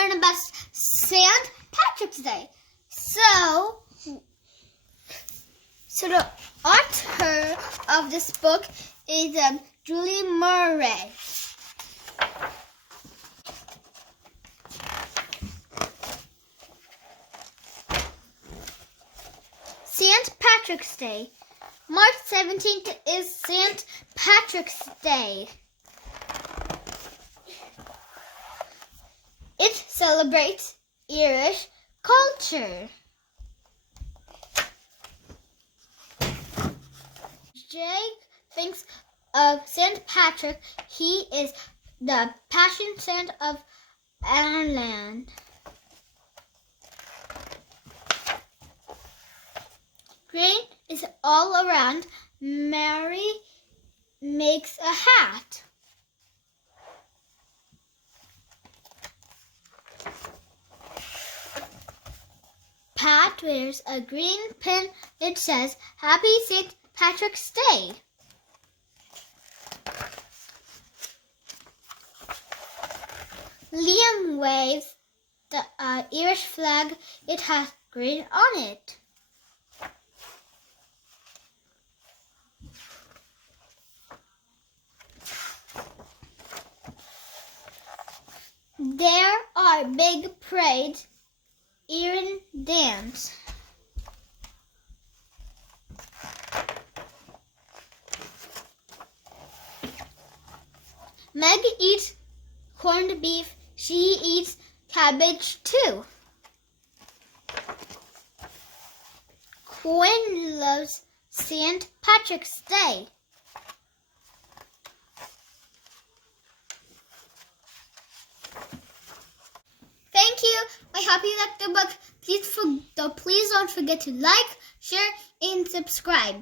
learn about St. Patrick's Day. So the author of this book is Julie Murray. St. Patrick's Day. March 17th is St. Patrick's Day. It celebrates Irish culture. Jake thinks of St. Patrick. He is the patron saint of Ireland. Grain is all around. Mary makes a hat. Pat wears a green pin. It says, Happy St. Patrick's Day. Liam waves the Irish flag. It has green on it. There are big parades, Iran dance. Meg eats corned beef. She eats cabbage too. Quinn loves St. Patrick's Day. Thank you. I hope you liked the book. Please don't forget to like, share, and subscribe.